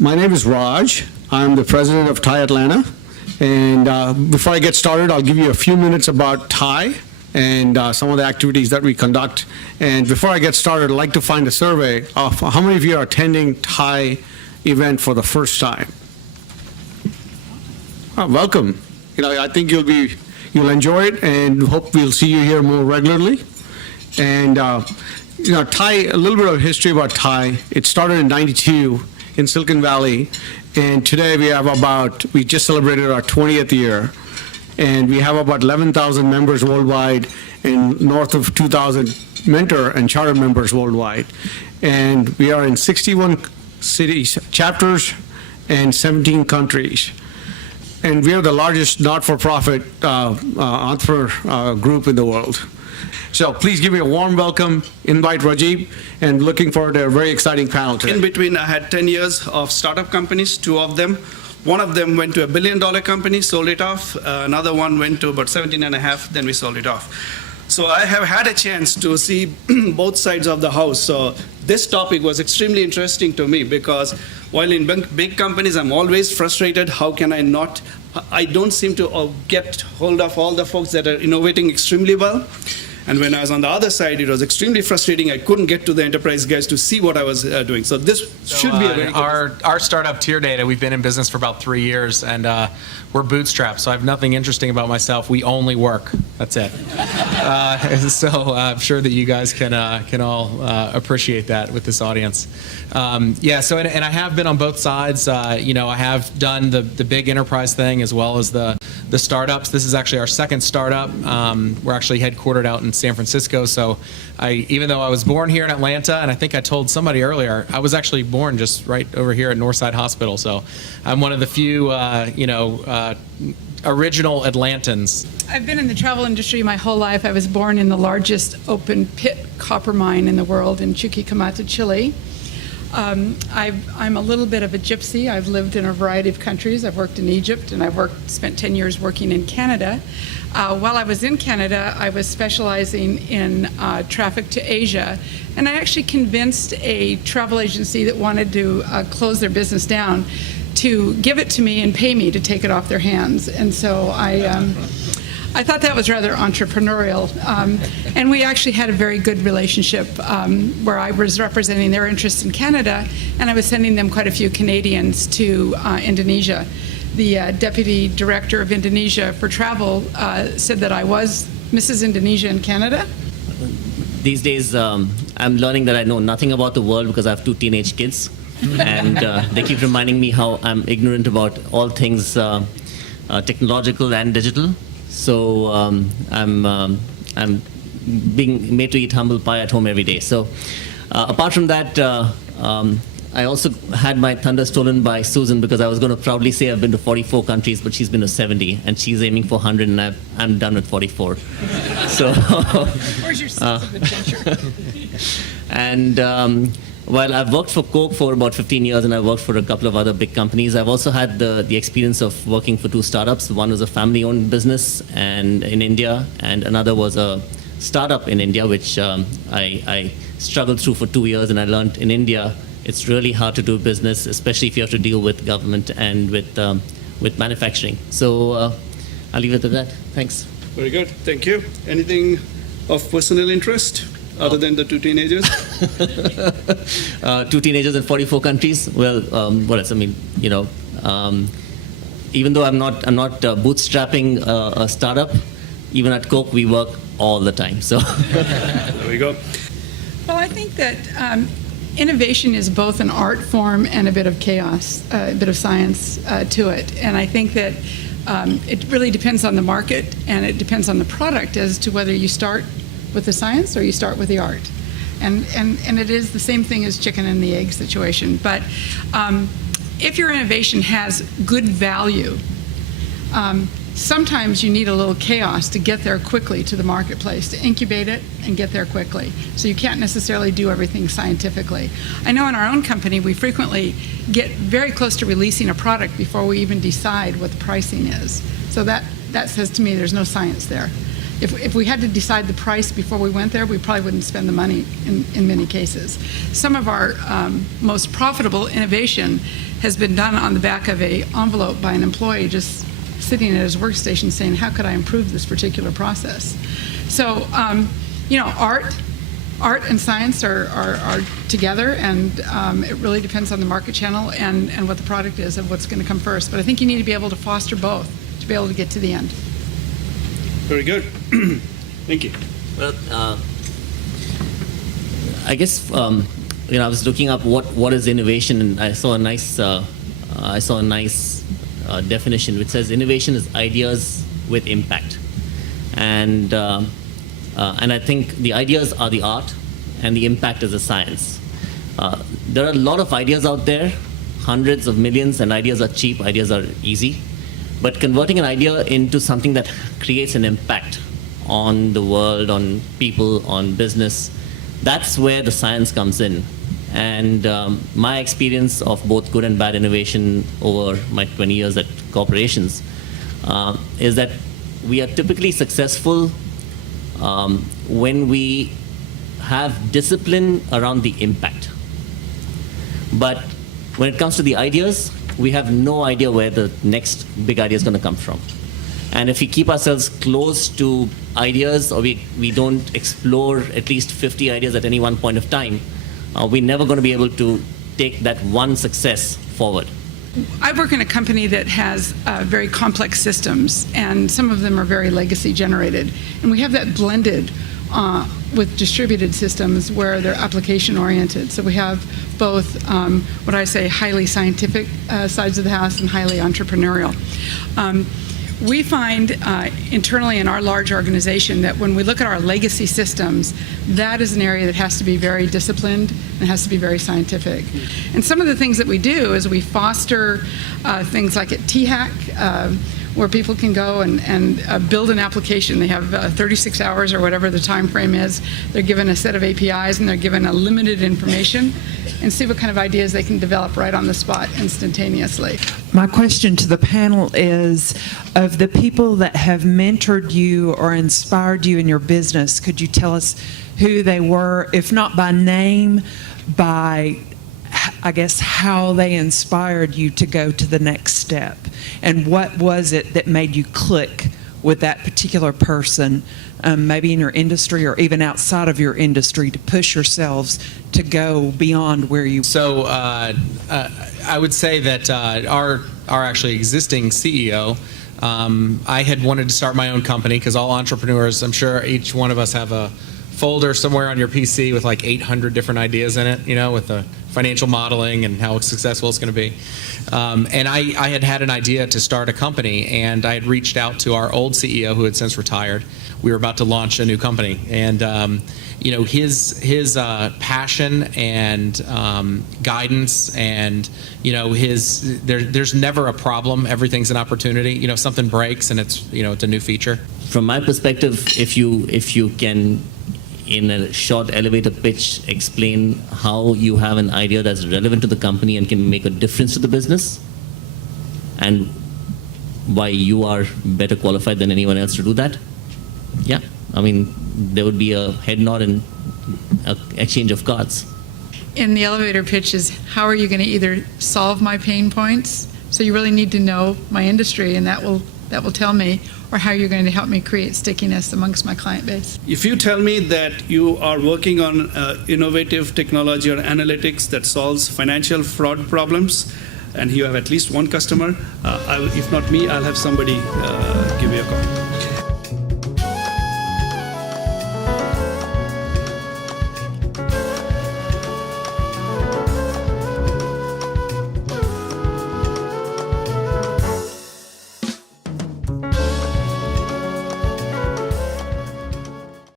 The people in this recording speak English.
My name is Raj. I'm the president of TIE Atlanta. And before I get started, I'll give you a few minutes about TIE and some of the activities that we conduct. And before I get started, I'd like to find a survey of how many of you are attending TIE event for the first time. Welcome. I think you'll enjoy it, and hope we'll see you here more regularly. And TIE, a little bit of history about TIE. It started in '92 in Silicon Valley, and today we just celebrated our 20th year, and we have about 11,000 members worldwide and north of 2,000 mentor and charter members worldwide. And we are in 61 cities, chapters, and 17 countries. And we are the largest not-for-profit entrepreneur group in the world. So please give me a warm welcome, invite Rajeev, and looking forward to a very exciting panel today. In between, I had 10 years of startup companies, two of them. One of them went to $1 billion company, sold it off. Another one went to about 17 and a half, then we sold it off. So I have had a chance to see both sides of the house. So this topic was extremely interesting to me because while in big companies, I'm always frustrated. How can I don't seem to get hold of all the folks that are innovating extremely well. And when I was on the other side, it was extremely frustrating. I couldn't get to the enterprise guys to see what I was doing. So this should be a very good... Our startup, Tier Data, we've been in business for about 3 years, and we're bootstrapped, so I have nothing interesting about myself. We only work. That's it. So I'm sure that you guys can all appreciate that with this audience. So I have been on both sides. I have done the big enterprise thing as well as the startups. This is actually our second startup. We're actually headquartered out in San Francisco. So even though I was born here in Atlanta, and I think I told somebody earlier, I was actually born just right over here at Northside Hospital. So I'm one of the few, original Atlantans. I've been in the travel industry my whole life. I was born in the largest open pit copper mine in the world in Chuquicamata, Chile. I'm a little bit of a gypsy. I've lived in a variety of countries. I've worked in Egypt, and I've spent 10 years working in Canada. While I was in Canada, I was specializing in traffic to Asia, and I actually convinced a travel agency that wanted to close their business down to give it to me and pay me to take it off their hands. And so I thought that was rather entrepreneurial, and we actually had a very good relationship where I was representing their interests in Canada, and I was sending them quite a few Canadians to Indonesia. The deputy director of Indonesia for travel said that I was Mrs. Indonesia in Canada. These days, I'm learning that I know nothing about the world because I have 2 teenage kids, and they keep reminding me how I'm ignorant about all things technological and digital. So I'm being made to eat humble pie at home every day. So apart from that, I also had my thunder stolen by Susan because I was going to proudly say I've been to 44 countries, but she's been to 70, and she's aiming for 100, and I'm done with 44. So Where's your sense of adventure? And while I've worked for Coke for about 15 years, and I've worked for a couple of other big companies, I've also had the experience of working for 2 startups. One was a family-owned business in India, and another was a startup in India, which I struggled through for 2 years, and I learned in India it's really hard to do business, especially if you have to deal with government and with manufacturing. So I'll leave it at that. Thanks. Very good. Thank you. Anything of personal interest? Other than the 2 teenagers? 2 teenagers in 44 countries. Well, what else? I mean, even though I'm not bootstrapping a startup, even at Coke we work all the time. So there we go. Well, I think that innovation is both an art form and a bit of chaos, a bit of science to it. And I think that it really depends on the market, and it depends on the product as to whether you start with the science or you start with the art. And it is the same thing as chicken and the egg situation. But if your innovation has good value, sometimes you need a little chaos to get there quickly to the marketplace, to incubate it and get there quickly. So you can't necessarily do everything scientifically. I know in our own company, we frequently get very close to releasing a product before we even decide what the pricing is. So that says to me there's no science there. if we had to decide the price before we went there, we probably wouldn't spend the money in many cases. Some of our most profitable innovation has been done on the back of a envelope by an employee just sitting at his workstation saying, how could I improve this particular process? So, art and science are together, and it really depends on the market channel and what the product is and what's going to come first. But I think you need to be able to foster both to be able to get to the end. Very good. Thank you. Well, I guess I was looking up what is innovation, and I saw a nice definition which says innovation is ideas with impact, and I think the ideas are the art, and the impact is the science. There are a lot of ideas out there, hundreds of millions, and ideas are cheap. Ideas are easy. But converting an idea into something that creates an impact on the world, on people, on business, that's where the science comes in. And my experience of both good and bad innovation over my 20 years at corporations is that we are typically successful when we have discipline around the impact. But when it comes to the ideas, we have no idea where the next big idea is going to come from. And if we keep ourselves close to ideas, or we don't explore at least 50 ideas at any one point of time, we're never going to be able to take that one success forward. I work in a company that has very complex systems, and some of them are very legacy generated. And we have that blended with distributed systems where they're application oriented. So we have both what I say highly scientific sides of the house and highly entrepreneurial. We find internally in our large organization that when we look at our legacy systems, that is an area that has to be very disciplined and has to be very scientific. And some of the things that we do is we foster things like at THAC, where people can go and build an application. They have 36 hours or whatever the time frame is. They're given a set of APIs and they're given a limited information, and see what kind of ideas they can develop right on the spot instantaneously. My question to the panel is, of the people that have mentored you or inspired you in your business, could you tell us who they were, if not by name, by, I guess, how they inspired you to go to the next step? And what was it that made you click with that particular person, maybe in your industry or even outside of your industry, to push yourselves to go beyond where you... So I would say that our actually existing CEO, I had wanted to start my own company, because all entrepreneurs, I'm sure each one of us have a folder somewhere on your PC with like 800 different ideas in it, with the financial modeling and how successful it's going to be. And I had an idea to start a company, and I had reached out to our old CEO who had since retired. We were about to launch a new company, and his passion and guidance, and there's never a problem. Everything's an opportunity. If something breaks and it's a new feature. From my perspective, if you can, in a short elevator pitch, explain how you have an idea that's relevant to the company and can make a difference to the business, and why you are better qualified than anyone else to do that, there would be a head nod and an exchange of cards. In the elevator pitch is, how are you going to either solve my pain points? So you really need to know my industry, and that will tell me, or how you're going to help me create stickiness amongst my client base. If you tell me that you are working on innovative technology or analytics that solves financial fraud problems, and you have at least one customer, if not me, I'll have somebody give you a call.